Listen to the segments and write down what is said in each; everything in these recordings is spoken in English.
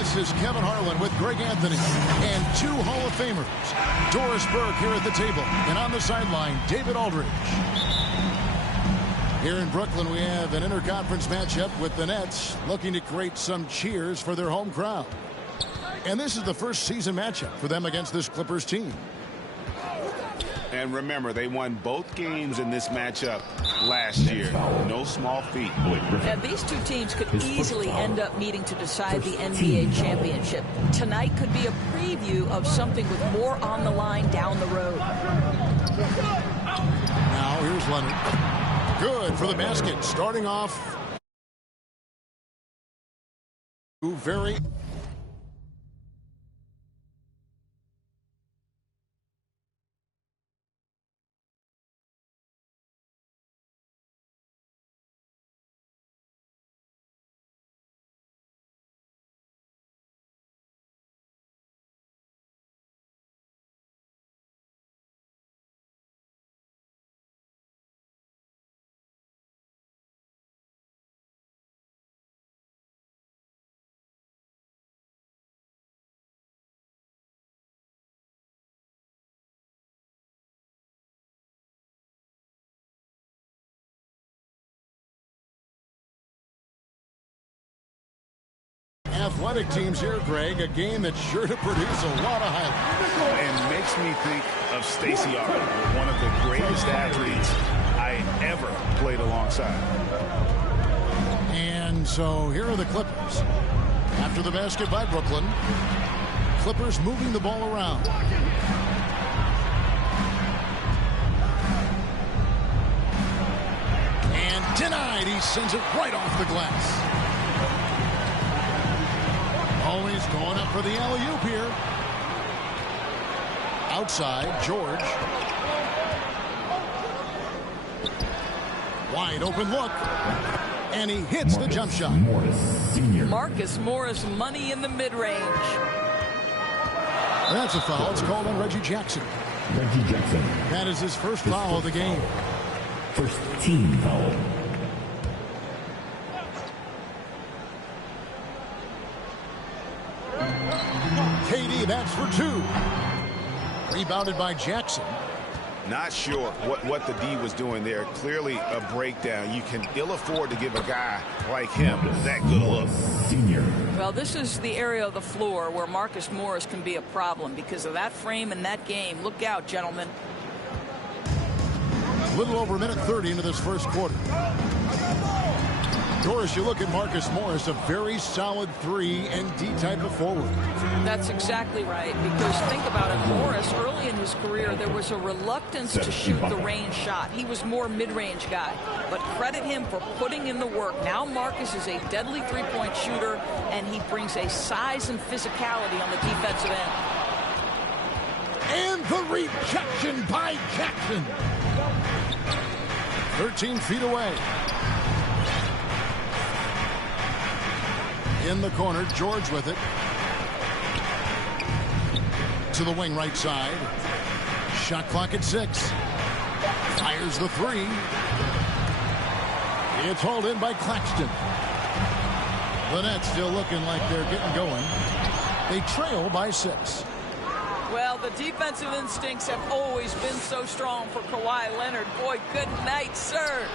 This is Kevin Harlan with Greg Anthony and two Hall of Famers. Doris Burke here at the table, and on the sideline, David Aldridge. Here in Brooklyn, we have an interconference matchup with the Nets looking to create some cheers for their home crowd. And this is the first season matchup for them against this Clippers team. And remember, they won both games in this matchup last year. No small feat. And these two teams could easily end up meeting to decide the NBA championship. Tonight could be a preview of something with more on the line down the road. Now here's Leonard. Good for the basket. Starting off very... Athletic teams here, Greg. A game that's sure to produce a lot of highlights. And makes me think of Stacey Arnold, one of the greatest athletes I ever played alongside. And so here are the Clippers. After the basket by Brooklyn, Clippers moving the ball around. And denied. He sends it right off the glass. Always going up for the alley-oop here. Outside, George. Wide open look. And he hits the jump shot. Marcus Morris, money in the mid-range. That's a foul. It's called on Reggie Jackson. That is his first foul of the game. First team foul. KD, that's for two. Rebounded by Jackson. Not sure what the D was doing there. Clearly a breakdown. You can ill afford to give a guy like him that good look. Senior. Well, this is the area of the floor where Marcus Morris can be a problem because of that frame in that game. Look out, gentlemen. A little over a minute 30 into this first quarter. Doris, you look at Marcus Morris, a very solid 3 and D type of forward. That's exactly right, because think about it, Morris, early in his career, there was a reluctance to shoot the range shot. He was more mid-range guy, but credit him for putting in the work. Now Marcus is a deadly three-point shooter, and he brings a size and physicality on the defensive end. And the rejection by Jackson. 13 feet away. In the corner, George with it. To the wing right side. Shot clock at 6. Fires the 3. It's hauled in by Claxton. The Nets still looking like they're getting going. They trail by 6. Well, the defensive instincts have always been so strong for Kawhi Leonard. Boy, good night, sir.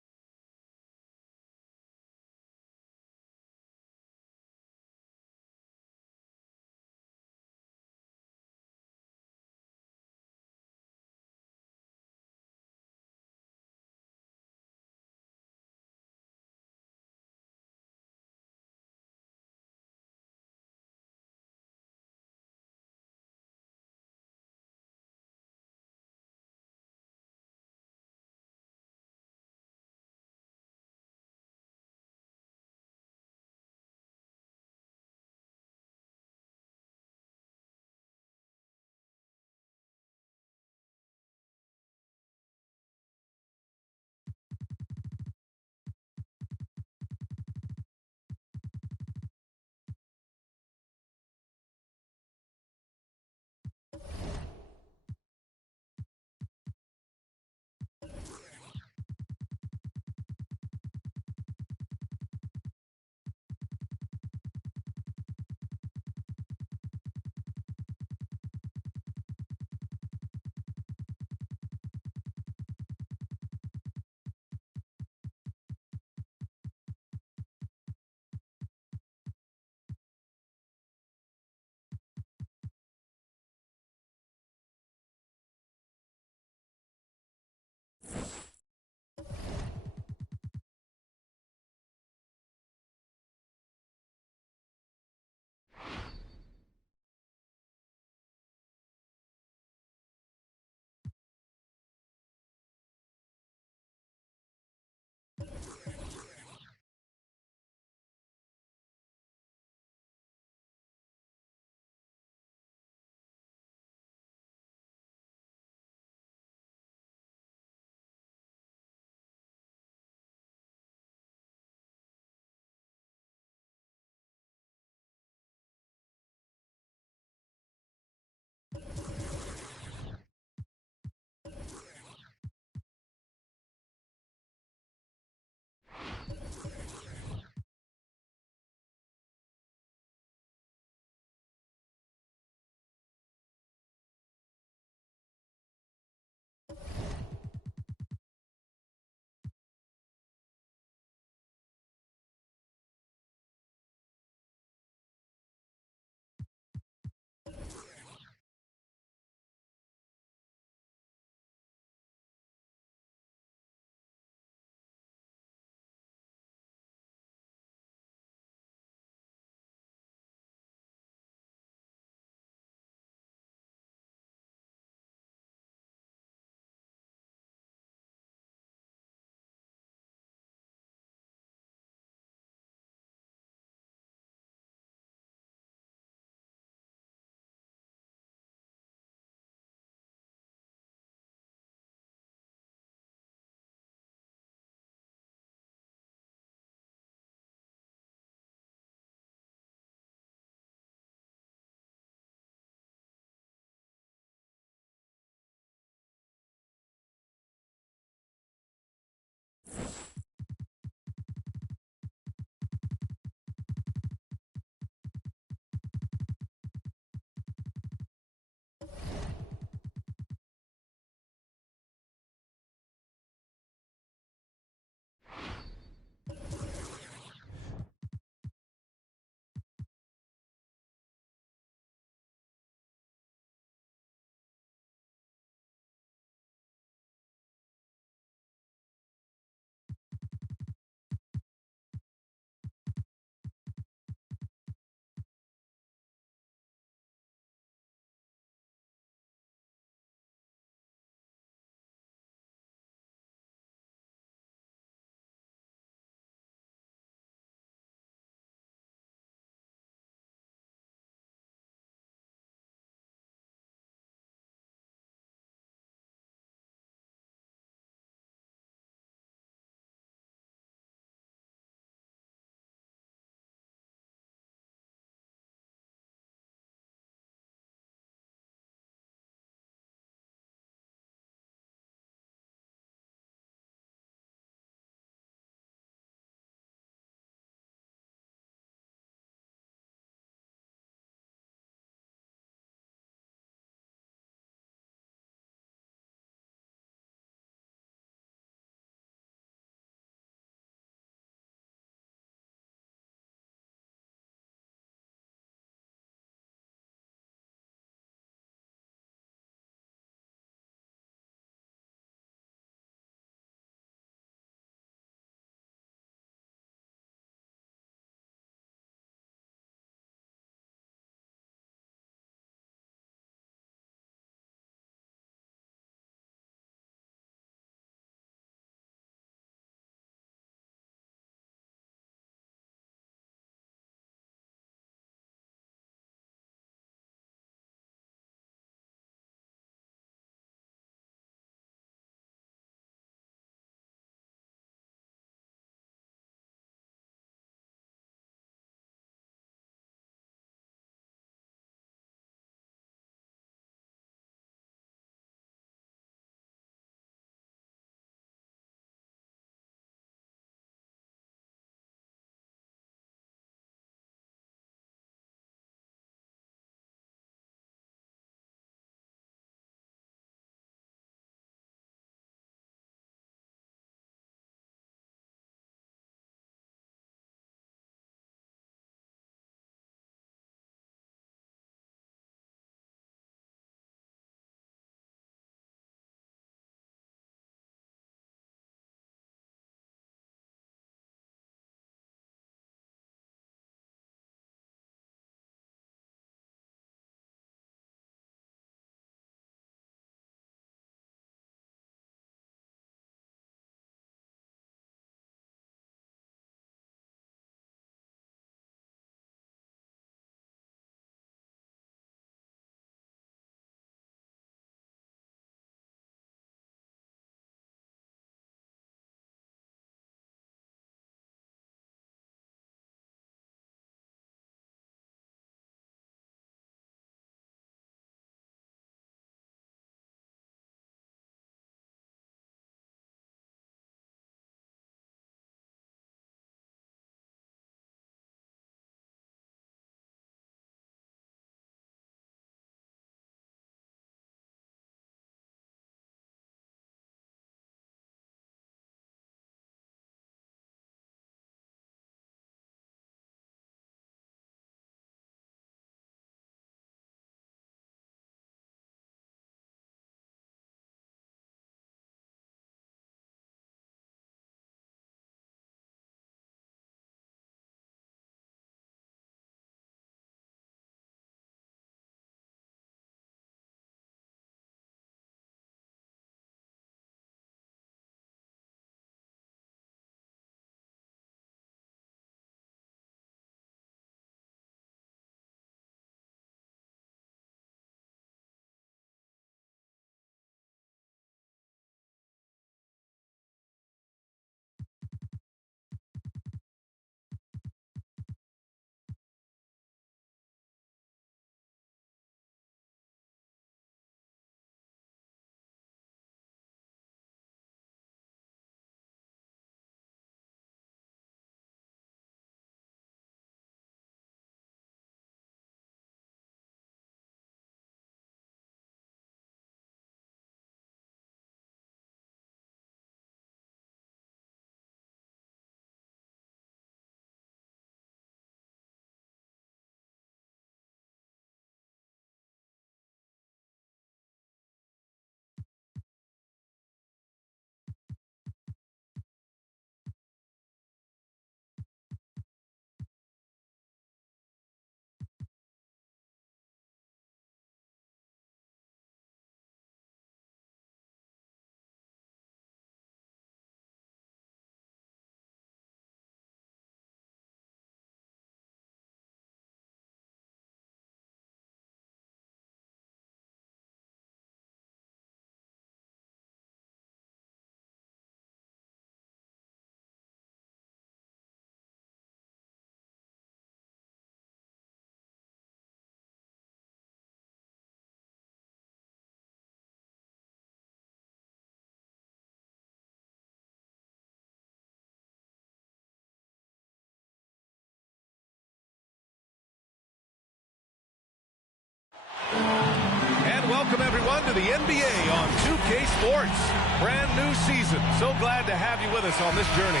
welcome everyone to the NBA on 2K Sports. Brand new season. So glad to have you with us on this journey.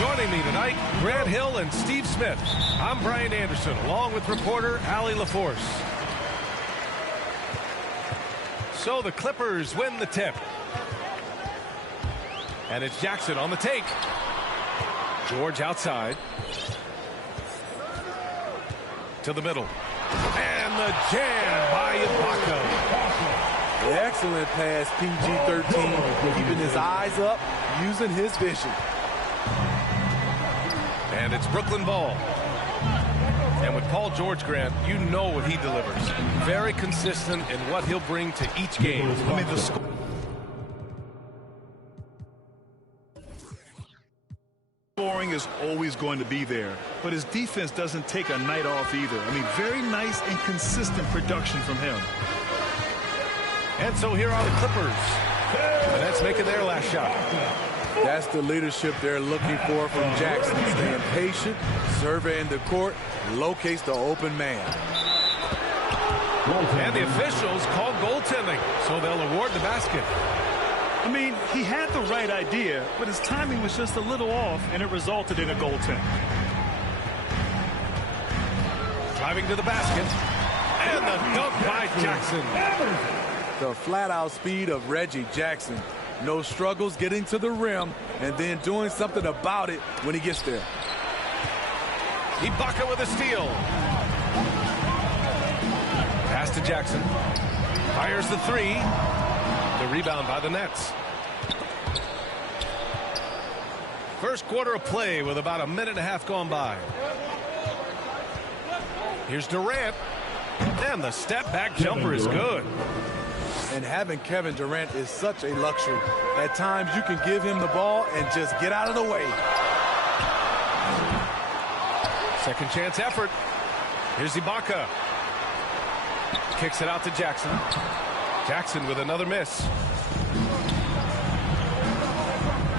Joining me tonight, Grant Hill and Steve Smith. I'm Brian Anderson, along with reporter Allie LaForce. So the Clippers win the tip. And it's Jackson on the take. George outside. To the middle. And the jam by Ibaka. Excellent pass, PG-13. Keeping his eyes up, using his vision. And it's Brooklyn ball. And with Paul George, Grant, you know what he delivers. Very consistent in what he'll bring to each game. I mean, the score. Scoring is always going to be there, but his defense doesn't take a night off either. I mean, very nice and consistent production from him. And so here are the Clippers. The Nets making their last shot. That's the leadership they're looking for from Jackson. Staying patient, surveying the court, locates the open man. And the officials called goaltending, so they'll award the basket. I mean, he had the right idea, but his timing was just a little off, and it resulted in a goaltend. Driving to the basket. And the dunk by Jackson. The flat-out speed of Reggie Jackson. No struggles getting to the rim, and then doing something about it when he gets there. Ibaka with a steal. Pass to Jackson. Fires the three. The rebound by the Nets. First quarter of play with about a minute and a half gone by. Here's Durant. And the step-back jumper is good. And having Kevin Durant is such a luxury. At times, you can give him the ball and just get out of the way. Second chance effort. Here's Ibaka. Kicks it out to Jackson. Jackson with another miss.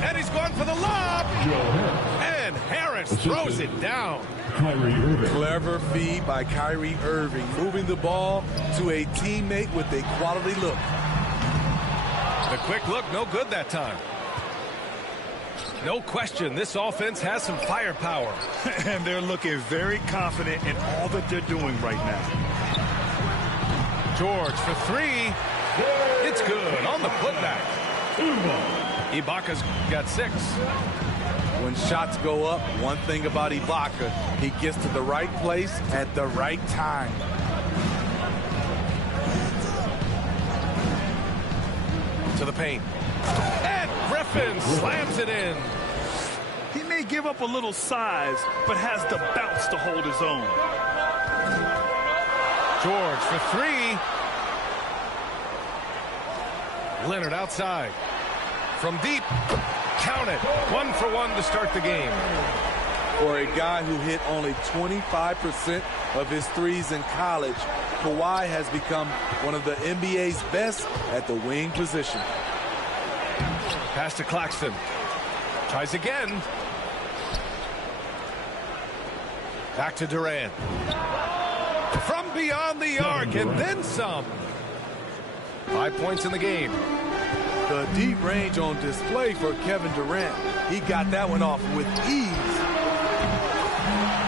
And he's going for the lob. And Harris throws it down. Clever feed by Kyrie Irving, moving the ball to a teammate with a quality look. The quick look, no good that time. No question, this offense has some firepower. And they're looking very confident in all that they're doing right now. George for three. It's good on the putback. Ibaka's got 6. When shots go up, one thing about Ibaka, he gets to the right place at the right time. To the paint. And Griffin slams it in. He may give up a little size, but has the bounce to hold his own. George for 3. Leonard outside. From deep. Count it. 1 for 1 to start the game. For a guy who hit only 25% of his threes in college, Kawhi has become one of the NBA's best at the wing position. Pass to Claxton. Tries again. Back to Durant. From beyond the arc and then some. 5 points in the game. The deep range on display for Kevin Durant. He got that one off with ease.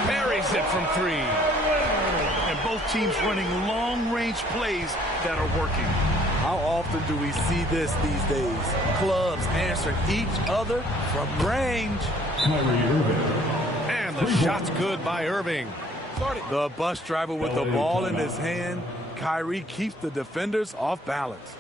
Buries it from 3. And both teams running long-range plays that are working. How often do we see this these days? Clubs answering each other from range. And the shot's good by Irving. The bus driver with the ball in his hand. Kyrie keeps the defenders off balance.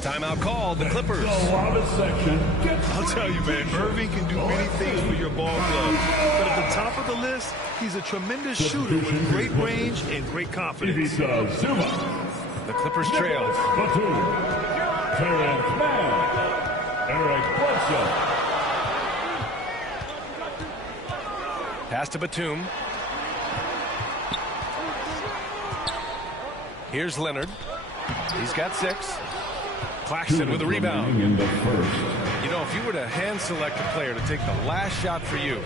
Timeout called, the Clippers. I'll tell you, man, Irving can do many things with your ball club. But at the top of the list, he's a tremendous shooter with great range and great confidence. The Clippers trail. Pass to Batum. Here's Leonard. He's got 6. Claxton with the rebound. You know, if you were to hand select a player to take the last shot for you,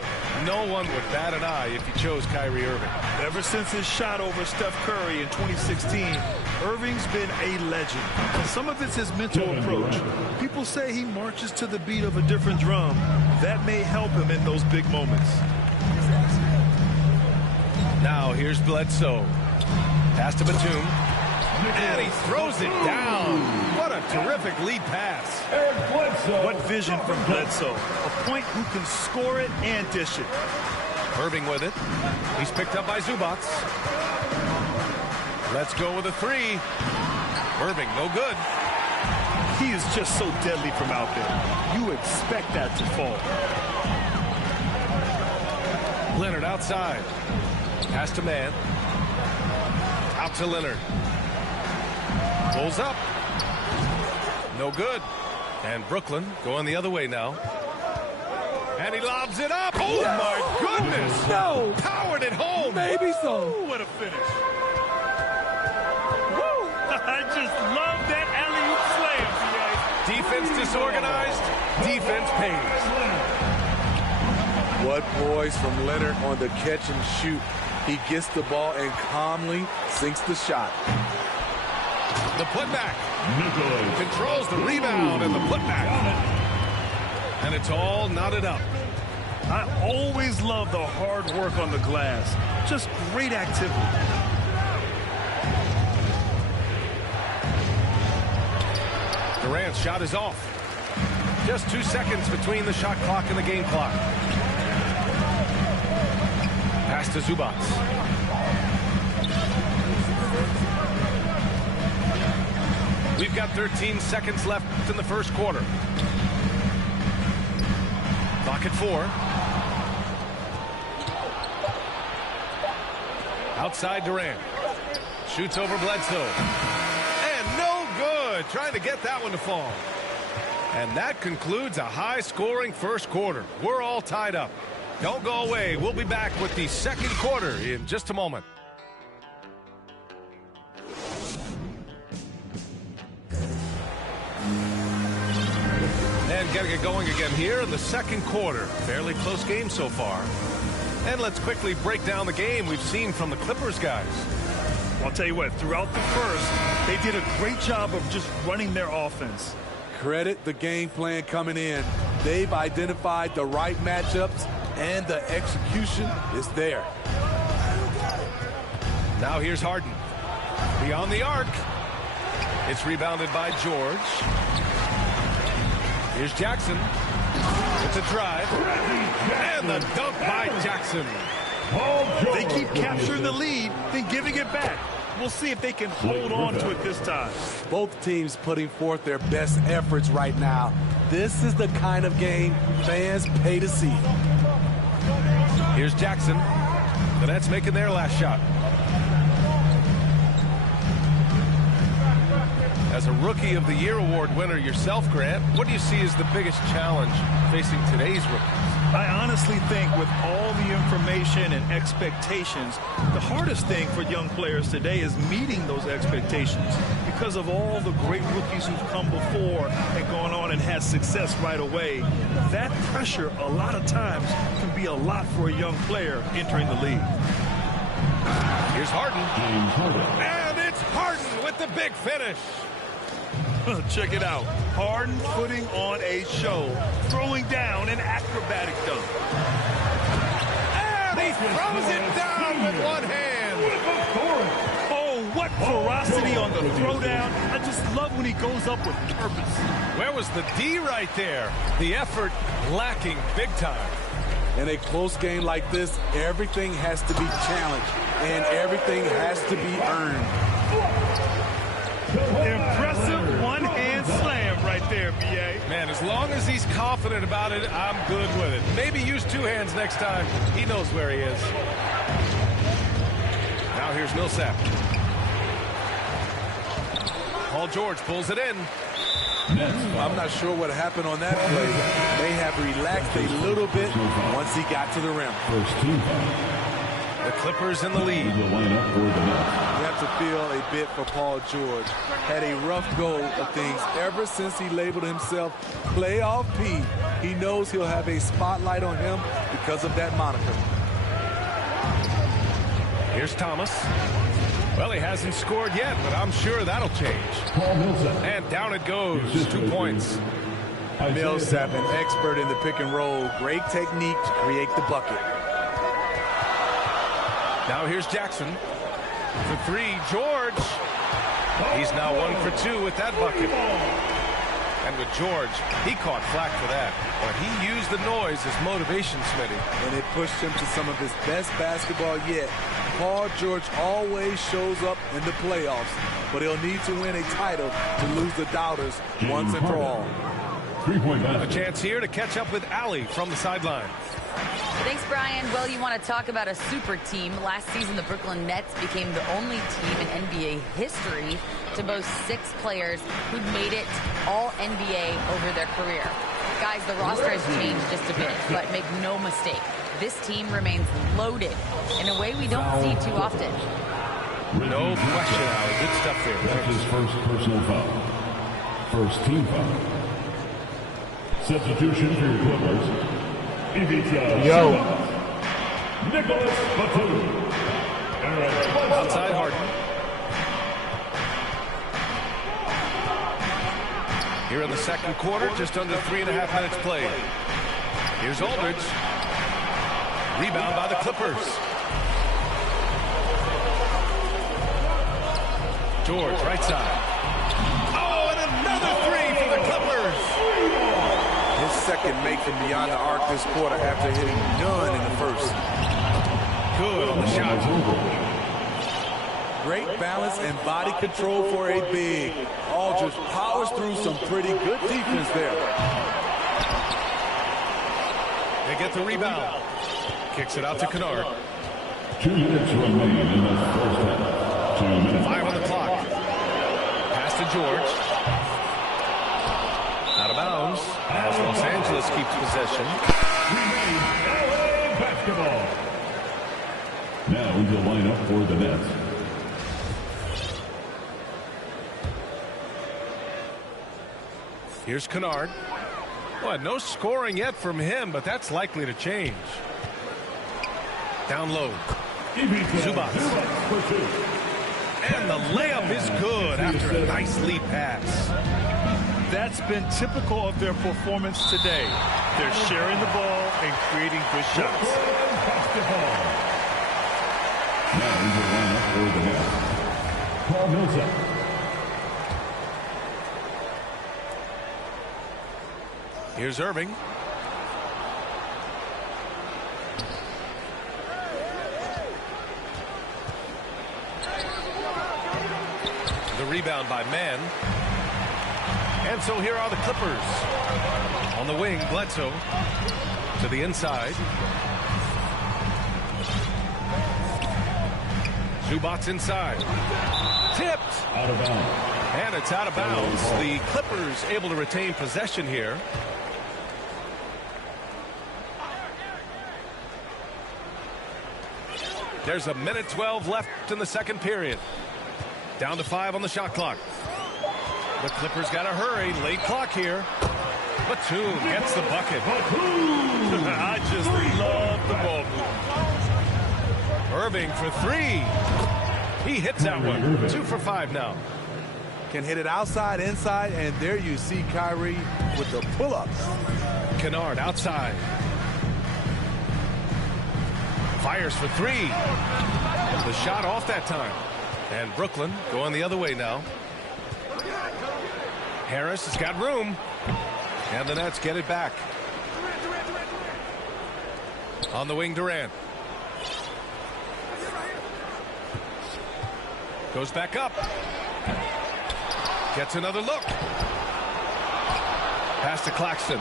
no one would bat an eye if you chose Kyrie Irving. Ever since his shot over Steph Curry in 2016, Irving's been a legend. And some of it's his mental approach. People say he marches to the beat of a different drum. That may help him in those big moments. Now here's Bledsoe. Pass to Batum. And he throws it down. What a terrific lead pass. What vision from Bledsoe. A point who can score it and dish it. Irving with it. He's picked up by Zubac. Let's go with a three. Irving, no good. He is just so deadly from out there. You expect that to fall. Leonard outside. Pass to Mann. Out to Leonard. Pulls up. No good. And Brooklyn going the other way now. And he lobs it up. Oh, my goodness. No. Powered it home. Maybe so. Ooh, what a finish. Woo! I just love that alley-oop slam, Defense disorganized. Defense pays. What poise from Leonard on the catch and shoot. He gets the ball and calmly sinks the shot. The putback. Controls the rebound and the putback. And it's all knotted up. I always love the hard work on the glass. Just great activity. Durant's shot is off. Just 2 seconds between the shot clock and the game clock. Pass to Zubac. We've got 13 seconds left in the first quarter. Clock at 4. Outside Durant. Shoots over Bledsoe. And no good. Trying to get that one to fall. And that concludes a high-scoring first quarter. We're all tied up. Don't go away. We'll be back with the second quarter in just a moment. And getting it going again here in the second quarter. Fairly close game so far. And let's quickly break down the game we've seen from the Clippers guys. I'll tell you what, throughout the first, they did a great job of just running their offense. Credit the game plan coming in. They've identified the right matchups, and the execution is there. Now here's Harden. Beyond the arc. It's rebounded by George. Here's Jackson. It's a drive. And the dunk by Jackson. They keep capturing the lead, then giving it back. We'll see if they can hold on to it this time. Both teams putting forth their best efforts right now. This is the kind of game fans pay to see. Here's Jackson. The Nets making their last shot. As a Rookie of the Year award winner yourself, Grant, what do you see as the biggest challenge facing today's rookies? I honestly think with all the information and expectations, the hardest thing for young players today is meeting those expectations because of all the great rookies who've come before and gone on and had success right away. That pressure a lot of times can be a lot for a young player entering the league. Here's Harden. And it's Harden with the big finish. Check it out. Harden putting on a show, throwing down an acrobatic dunk. And he throws it down with one hand. Oh, what ferocity on the throwdown. I just love when he goes up with purpose. Where was the D right there? The effort lacking big time. In a close game like this, everything has to be challenged, and everything has to be earned. Impressive one-hand slam right there, B.A. Man, as long as he's confident about it, I'm good with it. Maybe use two hands next time. He knows where he is. Now here's Millsap. Paul George pulls it in. I'm not sure what happened on that play. May have relaxed a little bit once he got to the rim. The Clippers in the lead. He's the lineup for the Nets. You have to feel a bit for Paul George. Had a rough go of things ever since he labeled himself Playoff P. He knows he'll have a spotlight on him because of that moniker. Here's Thomas. Well, he hasn't scored yet, but I'm sure that'll change. Paul Millsap. And down it goes. 2 points. Millsap, an expert in the pick and roll. Great technique to create the bucket. Now here's Jackson. For 3, George. He's now 1 for 2 with that bucket. And with George, he caught flack for that. But he used the noise as motivation, Smitty. And it pushed him to some of his best basketball yet. Paul George always shows up in the playoffs, but he'll need to win a title to lose the doubters once and for all. 3-point A basket. chance here to catch up with Allie from the sideline. Thanks, Brian. Well, you want to talk about a super team. Last season, the Brooklyn Nets became the only team in NBA history to boast 6 players who'd made it all NBA over their career. Guys, the roster has changed just a bit, but make no mistake, this team remains loaded in a way we don't see too often. No question, Allie. Good stuff there. That's his first personal foul. First team foul. Substitution for your Clippers. Yo. Nicholas Batum. Outside Harden. Here in the second quarter, just under 3.5 minutes played. Here's Aldridge. Rebound by the Clippers. George, right side. Oh, and another 3 for the Clippers. His second make from beyond the arc this quarter after hitting none in the first. Good on the shot. Great balance and body control for a big. Aldridge powers through some pretty good defense there. They get the rebound. Kicks it out to Kennard. 2 minutes remain in the first half. 2 minutes. 5 on the clock. Pass to George. Out of bounds as Los Angeles keeps possession. LA basketball. Now into the lineup for the Nets. Here's Kennard. Well, no scoring yet from him, but that's likely to change. Down low. Zubac. And the layup is good after a nice lead pass. That's been typical of their performance today. They're sharing the ball and creating good shots. Now into the lineup for the Nets. Paul Millsap. Here's Irving. The rebound by Mann. And so here are the Clippers. On the wing, Bledsoe to the inside. Zubac's inside. Tipped. Out of bounds. And it's out of bounds. The Clippers able to retain possession here. There's a minute 12 left in the second period. Down to 5 on the shot clock. The Clippers got to hurry. Late clock here. Batum gets the bucket. I just love the ball move. Irving for 3. He hits that one. 2 for 5 now. Can hit it outside, inside, and there you see Kyrie with the pull-ups. Kennard outside. Fires for 3. The shot off that time. And Brooklyn going the other way now. Harris has got room. And the Nets get it back. On the wing, Durant. Goes back up. Gets another look. Pass to Claxton.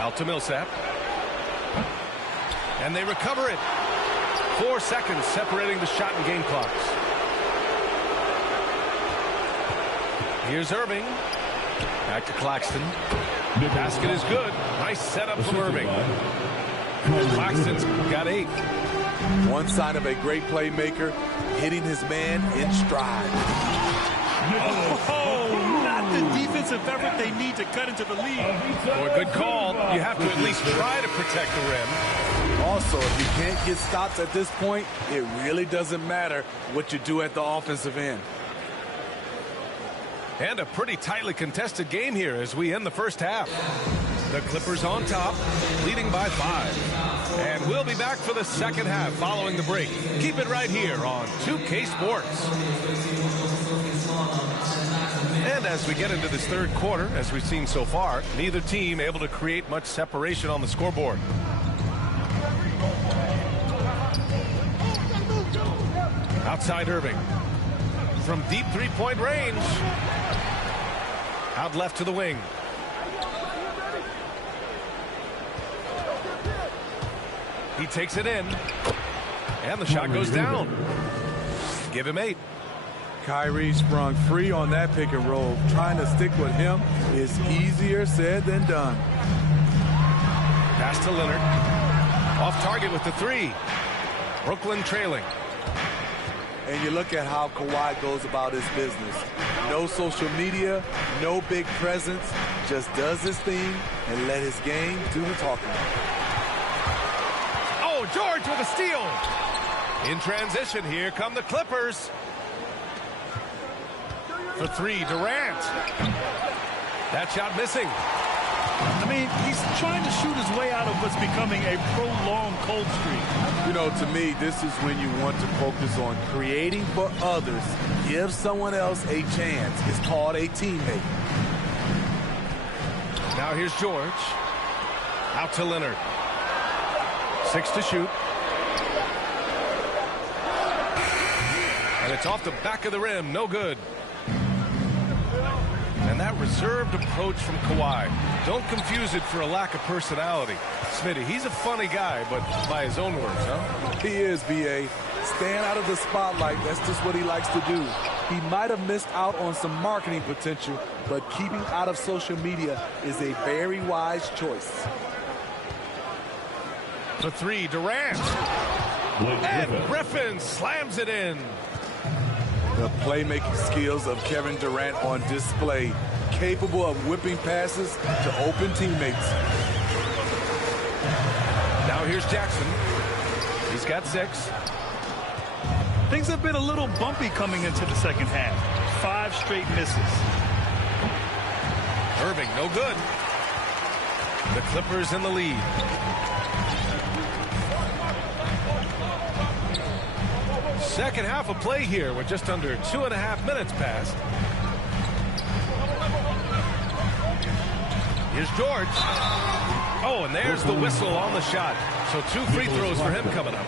Out to Millsap. And they recover it. 4 seconds separating the shot and game clocks. Here's Irving. Back to Claxton. Basket is good. Nice setup from Irving. Claxton's got 8. One sign of a great playmaker, hitting his man in stride. Oh, not the defensive effort they need to cut into the lead. For a good call, you have to at least try to protect the rim. Also, if you can't get stops at this point, it really doesn't matter what you do at the offensive end. And a pretty tightly contested game here as we end the first half. The Clippers on top, leading by 5. And we'll be back for the second half following the break. Keep it right here on 2K Sports. And as we get into this third quarter, as we've seen so far, neither team able to create much separation on the scoreboard. Outside Irving. From deep three-point range. Out left to the wing. He takes it in. And the shot goes down. Give him 8. Kyrie sprung free on that pick and roll. Trying to stick with him is easier said than done. Pass to Leonard. Off target with the 3. Brooklyn trailing. And you look at how Kawhi goes about his business. No social media, no big presence, just does his thing and let his game do the talking. Oh, George with a steal. In transition, here come the Clippers. For 3, Durant. That shot missing. I mean, he's trying to shoot his way out of what's becoming a prolonged cold streak. You know, to me, this is when you want to focus on creating for others. Give someone else a chance. It's called a teammate. Now here's George. Out to Leonard. 6 to shoot. And it's off the back of the rim. No good. And that reserved approach from Kawhi. Don't confuse it for a lack of personality. Smitty, he's a funny guy, but by his own words, huh? He is, B.A. Staying out of the spotlight, that's just what he likes to do. He might have missed out on some marketing potential, but keeping out of social media is a very wise choice. For 3, Durant. And Griffin slams it in. The playmaking skills of Kevin Durant on display, capable of whipping passes to open teammates. Now here's Jackson. He's got 6. Things have been a little bumpy coming into the second half. 5 straight misses. Irving, no good. The Clippers in the lead. Second half of play here with just under 2.5 minutes passed. Here's George. Oh, and there's the whistle on the shot. So 2 free throws for him coming up.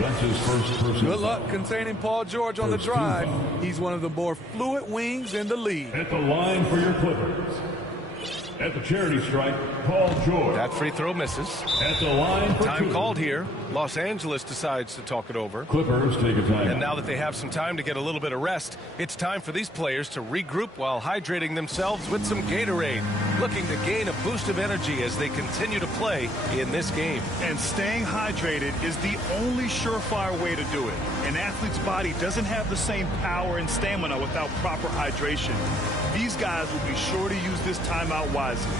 That's his first personal Good luck containing Paul George on the drive. He's one of the more fluid wings in the league. At the line for your Clippers. At the charity stripe, Paul George. That free throw misses. At the line for Time 2. called here. Los Angeles decides to talk it over. Clippers take a timeout. And now that they have some time to get a little bit of rest, it's time for these players to regroup while hydrating themselves with some Gatorade, looking to gain a boost of energy as they continue to play in this game. And staying hydrated is the only surefire way to do it. An athlete's body doesn't have the same power and stamina without proper hydration. These guys will be sure to use this timeout wisely.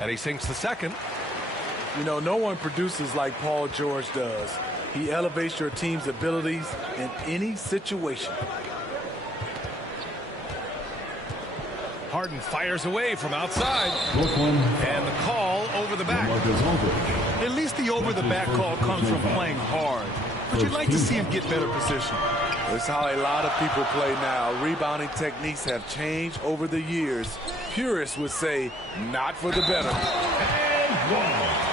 And he sinks the second. You know, no one produces like Paul George does. He elevates your team's abilities in any situation. Harden fires away from outside. Brooklyn. And the call over the back. At least the over-the-back call comes from playing hard. But you'd like to see him get better position. That's how a lot of people play now. Rebounding techniques have changed over the years. Purists would say, not for the better.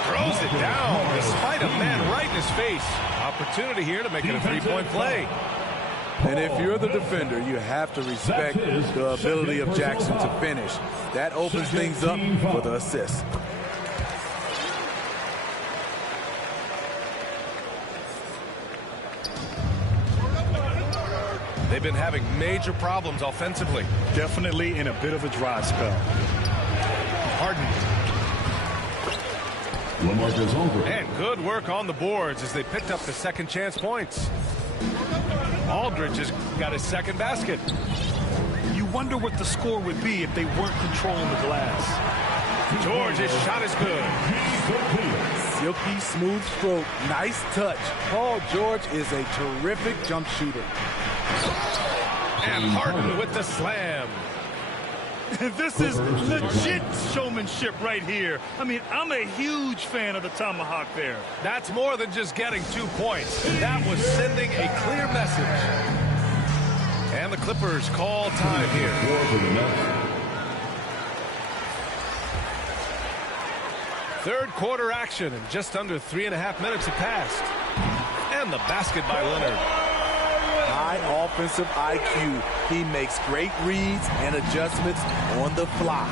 Throws it down despite a man right in his face. Opportunity here to make it a three-point play. And if you're the defender, you have to respect the ability of Jackson to finish. That opens things up for the assist. They've been having major problems offensively. Definitely in a bit of a dry spell. Harden. LaMarcus Aldridge. And good work on the boards as they picked up the second chance points. Aldridge has got his second basket. You wonder what the score would be if they weren't controlling the glass. George's shot is good. Silky smooth stroke, nice touch. Paul George is a terrific jump shooter. And Harden with the slam. This is legit showmanship right here. I mean, I'm a huge fan of the tomahawk there. That's more than just getting 2 points. That was sending a clear message. And the Clippers call time here. Third quarter action, and just under 3.5 minutes have passed. And the basket by Leonard. High offensive IQ. He makes great reads and adjustments on the fly.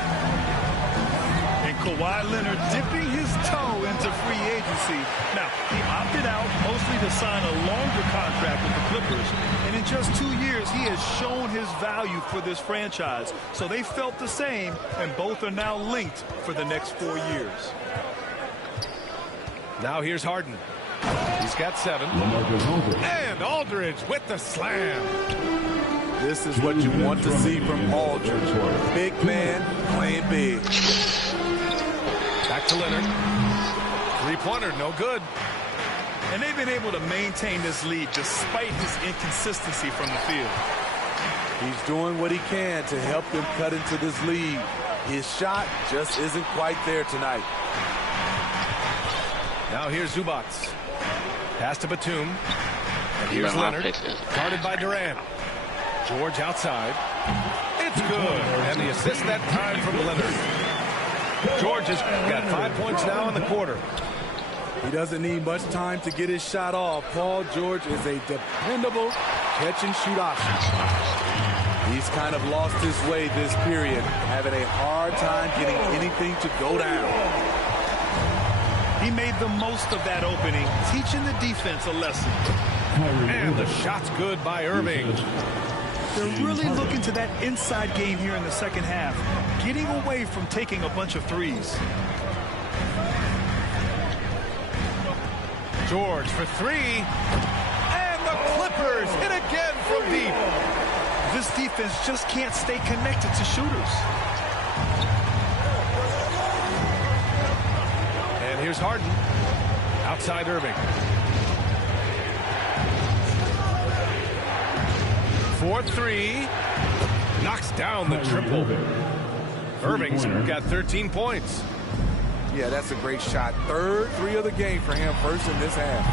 And Kawhi Leonard dipping his toe into free agency. Now, he opted out mostly to sign a longer contract with the Clippers. And in just 2 years, he has shown his value for this franchise. So they felt the same, and both are now linked for the next 4 years. Now here's Harden. He's got 7. And Aldridge with the slam. This is what you want to see from Aldridge. Big man playing big. Back to Leonard. Three-pointer, no good. And they've been able to maintain this lead despite his inconsistency from the field. He's doing what he can to help them cut into this lead. His shot just isn't quite there tonight. Now here's Zubac. Pass to Batum. And here's Leonard. Guarded by Durant. George outside. It's good. And the assist that time from Leonard. George has got 5 points now in the quarter. He doesn't need much time to get his shot off. Paul George is a dependable catch-and-shoot option. He's kind of lost his way this period, having a hard time getting anything to go down. He made the most of that opening, teaching the defense a lesson. And the shot's good by Irving. They're really looking to that inside game here in the second half, getting away from taking a bunch of threes. George for 3. And the Clippers hit again from deep. This defense just can't stay connected to shooters. And here's Harden. Outside Irving. 4-3. Knocks down the triple. Irving's got 13 points. Yeah, that's a great shot. Third three of the game for him, first in this half.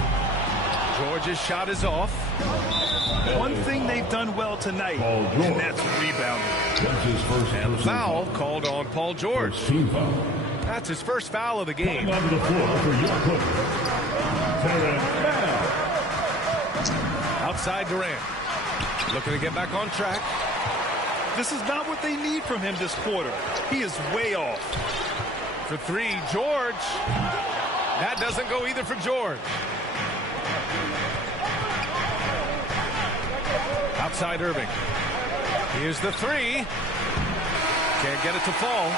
George's shot is off. One thing they've done well tonight, and that's rebounding. And the foul called on Paul George. That's his first foul of the game. Outside Durant. Looking to get back on track. This is not what they need from him this quarter. He is way off. For 3, George. That doesn't go either for George. Outside Irving. Here's the 3. Can't get it to fall.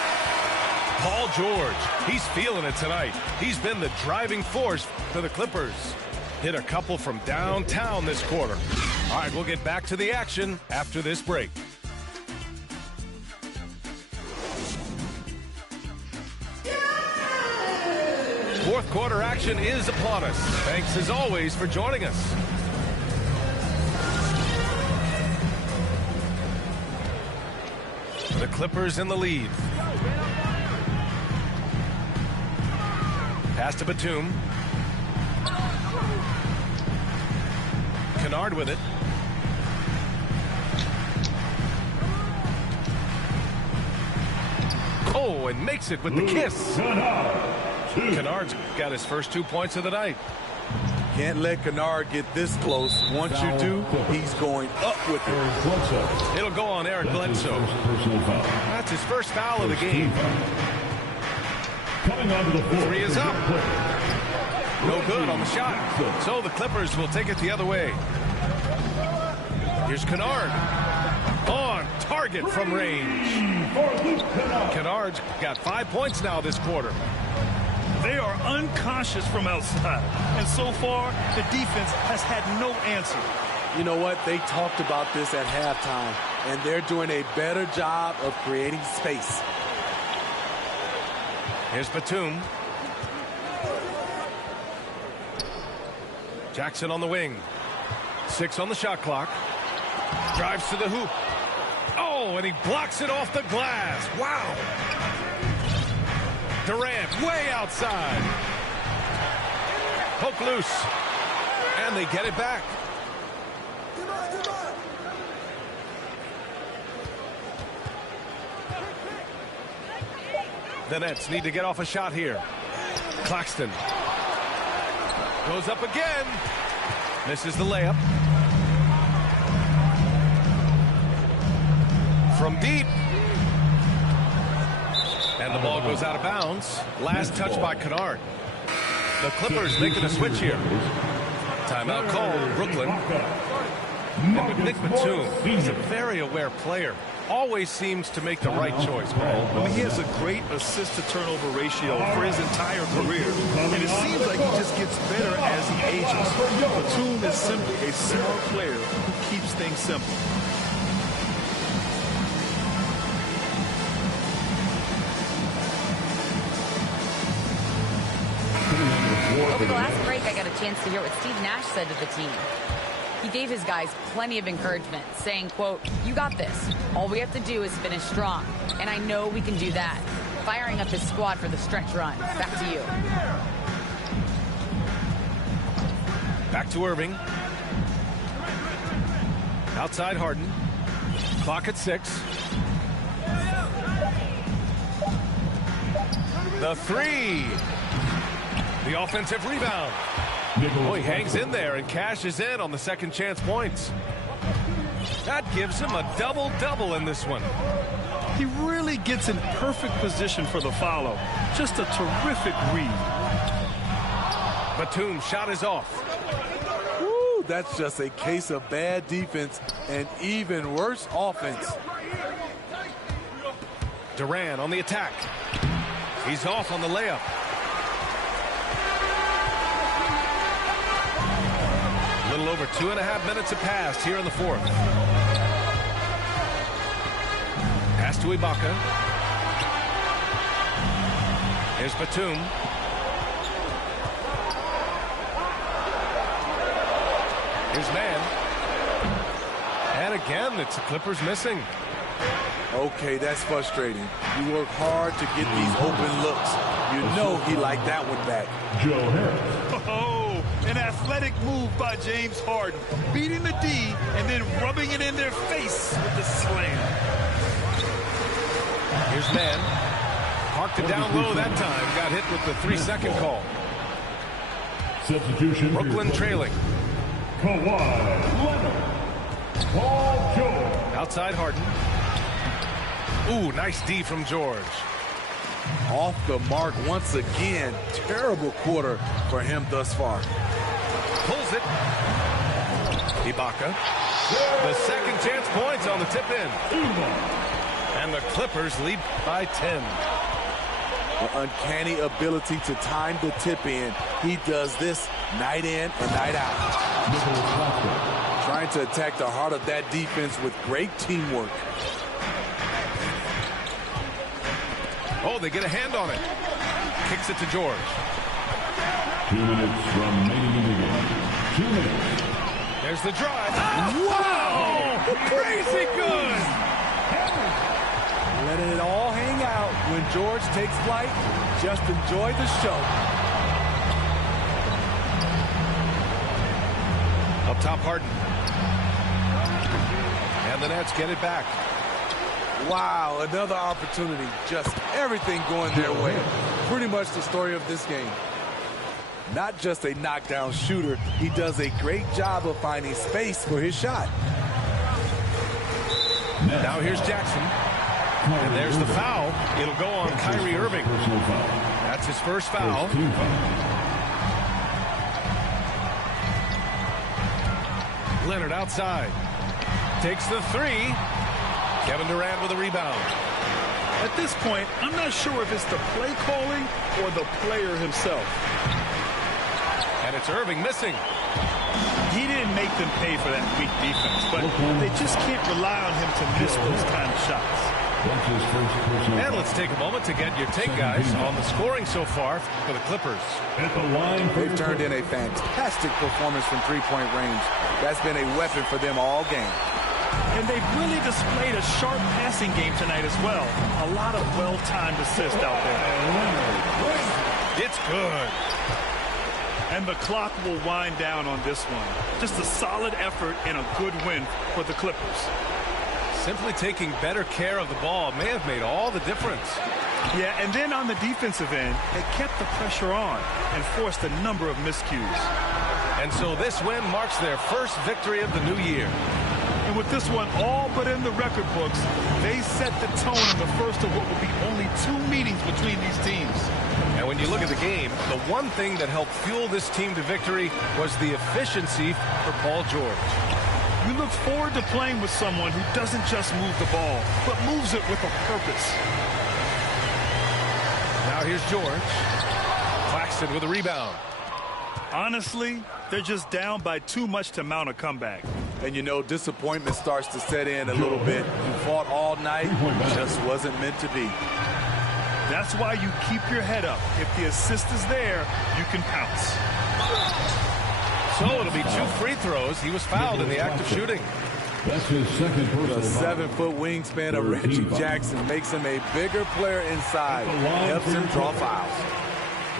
Paul George. He's feeling it tonight. He's been the driving force for the Clippers. Hit a couple from downtown this quarter. All right, we'll get back to the action after this break. Fourth quarter action is upon us. Thanks as always for joining us. The Clippers in the lead. Pass to Batum. Kennard with it. Oh, and makes it with the kiss. Kennard's got his first 2 points of the night. Can't let Kennard get this close. Once you do, he's going up with it. It'll go on Eric Bledsoe. That's his first foul of the game. Three is up. No good on the shot. So the Clippers will take it the other way. Here's Kennard. On target from range. Kennard's got 5 points now this quarter. They are unconscious from outside. And so far, the defense has had no answer. You know what? They talked about this at halftime, and they're doing a better job of creating space. Here's Batum. Jackson on the wing. 6 on the shot clock. Drives to the hoop. Oh, and he blocks it off the glass. Wow. Durant way outside. Poke loose. And they get it back. The Nets need to get off a shot here. Claxton. Goes up again. Misses the layup. From deep. And the ball goes out of bounds. Last touch by Kennard. The Clippers making a switch here. Timeout called, Brooklyn. And Nick Batum, he's a very aware player. Always seems to make the right choice, Paul. I mean, he has a great assist-to-turnover ratio for his entire career. And it seems like he just gets better as he ages. Batum is simply a smart player who keeps things simple. Over the last break, I got a chance to hear what Steve Nash said to the team. He gave his guys plenty of encouragement, saying, quote, "You got this. All we have to do is finish strong. And I know we can do that." Firing up his squad for the stretch run. Back to you. Back to Irving. Outside Harden. Clock at 6. The three. The offensive rebound. Oh, he hangs in there and cashes in on the second chance points. That gives him a double-double in this one. He really gets in perfect position for the follow. Just a terrific read. Batum's shot is off. Woo, that's just a case of bad defense and even worse offense. Durant on the attack. He's off on the layup. A little over 2.5 minutes have passed here in the fourth. Pass to Ibaka. Here's Batum. Here's Man. And again, it's the Clippers missing. Okay, that's frustrating. You work hard to get these open looks. You know he liked that one back. Joe Harris. Oh, an athletic move by James Harden. Beating the D and then rubbing it in their face with the slam. Here's Man. Parked it down low that time. Got hit with the 3-second call. Substitution. Brooklyn trailing. Kawhi Leonard. Paul George. Outside Harden. Ooh, nice D from George. Off the mark once again. Terrible quarter for him thus far. Pulls it. Ibaka. The second chance points on the tip in. And the Clippers lead by 10. The uncanny ability to time the tip in. He does this night in and night out. Trying to attack the heart of that defense with great teamwork. Oh, they get a hand on it. Kicks it to George. 2 minutes remaining in the game. 2 minutes. There's the drive. Wow! Crazy good! Letting it all hang out when George takes flight. Just enjoy the show. Up top, Harden. And the Nets get it back. Wow, another opportunity. Just everything going their way. Pretty much the story of this game. Not just a knockdown shooter, he does a great job of finding space for his shot. Now here's Jackson. And there's the foul. It'll go on Kyrie Irving. That's his first foul. Leonard outside. Takes the three. Kevin Durant with a rebound. At this point, I'm not sure if it's the play calling or the player himself. And it's Irving missing. He didn't make them pay for that weak defense, but they just can't rely on him to miss those kind of shots. And let's take a moment to get your take, guys, on the scoring so far for the Clippers. They've turned in a fantastic performance from three-point range. That's been a weapon for them all game. And they've really displayed a sharp passing game tonight as well. A lot of well-timed assists out there. It's good. And the clock will wind down on this one. Just a solid effort and a good win for the Clippers. Simply taking better care of the ball may have made all the difference. Yeah, and then on the defensive end, they kept the pressure on and forced a number of miscues. And so this win marks their first victory of the new year. And with this one all but in the record books, they set the tone in the first of what will be only 2 meetings between these teams. And when you look at the game, the one thing that helped fuel this team to victory was the efficiency for Paul George. You look forward to playing with someone who doesn't just move the ball, but moves it with a purpose. Now here's George. Claxton with a rebound. Honestly, they're just down by too much to mount a comeback. And you know, disappointment starts to set in a little bit. You fought all night, just wasn't meant to be. That's why you keep your head up. If the assist is there, you can pounce. So it'll be 2 free throws. He was fouled in the act of shooting. That's his second personal The foul. 7-foot wingspan of Reggie Jackson makes him a bigger player inside. Helps him draw fouls.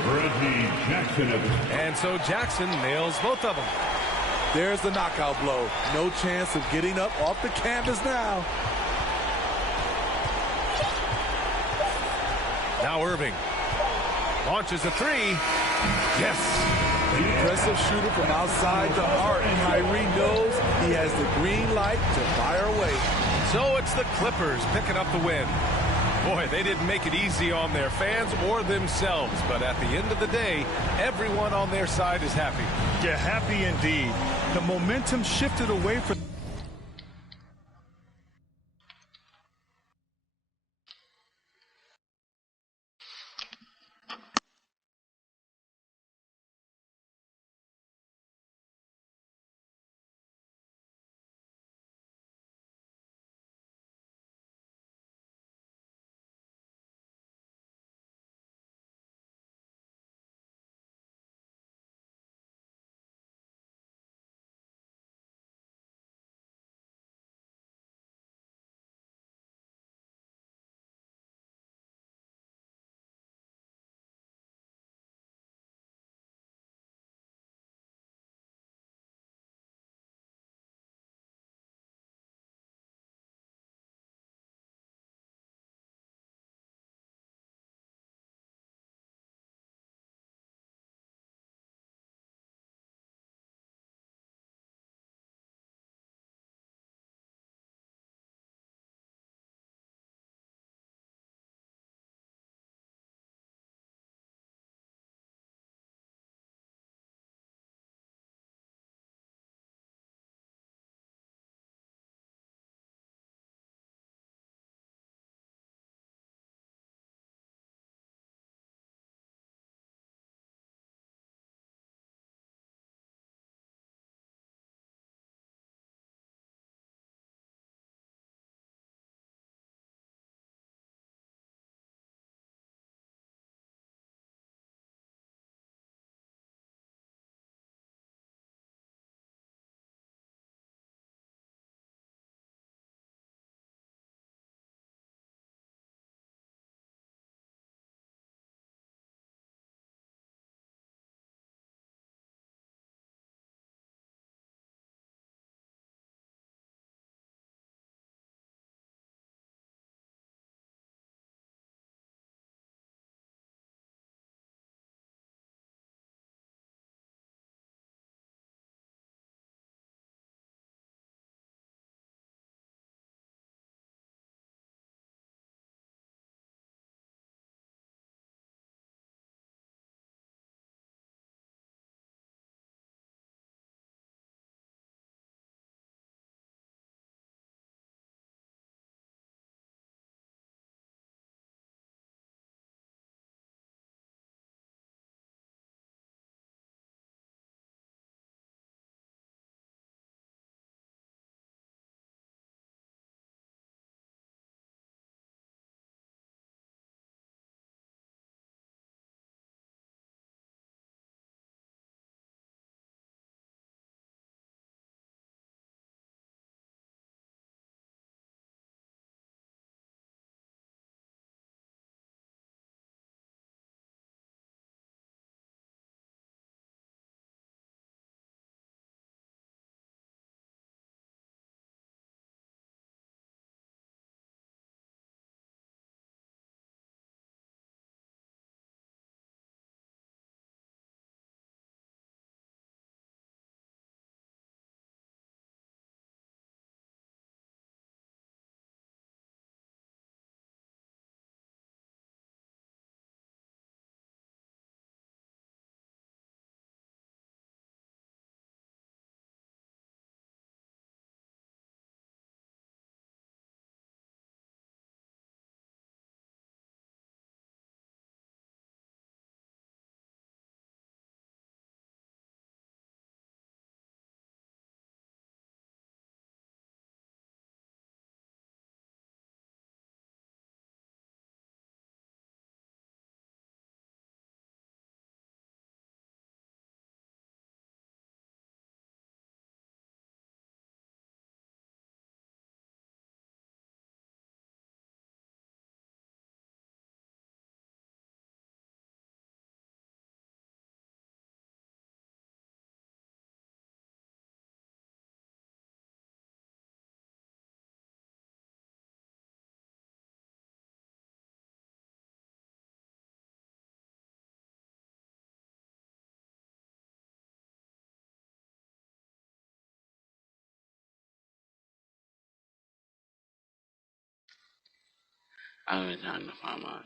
Reggie Jackson. And so Jackson nails both of them. There's the knockout blow. No chance of getting up off the canvas now. Now Irving launches a 3. Yes. Impressive shooter from outside the arc. Kyrie knows he has the green light to fire away. So it's the Clippers picking up the win. Boy, they didn't make it easy on their fans or themselves, but at the end of the day, everyone on their side is happy. Yeah, happy indeed. The momentum shifted away from I've been trying to find my.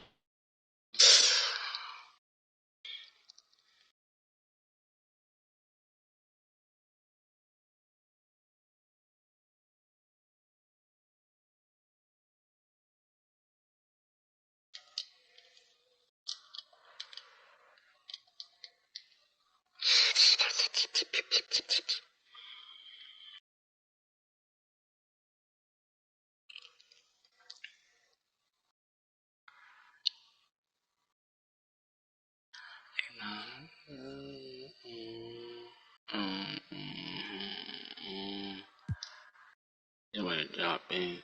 You want to drop in?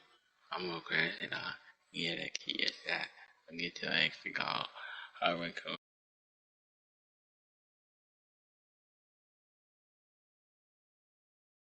I'm gonna crash it on. Yeah, that kid shot. I'll get your extra call. Alright, cool.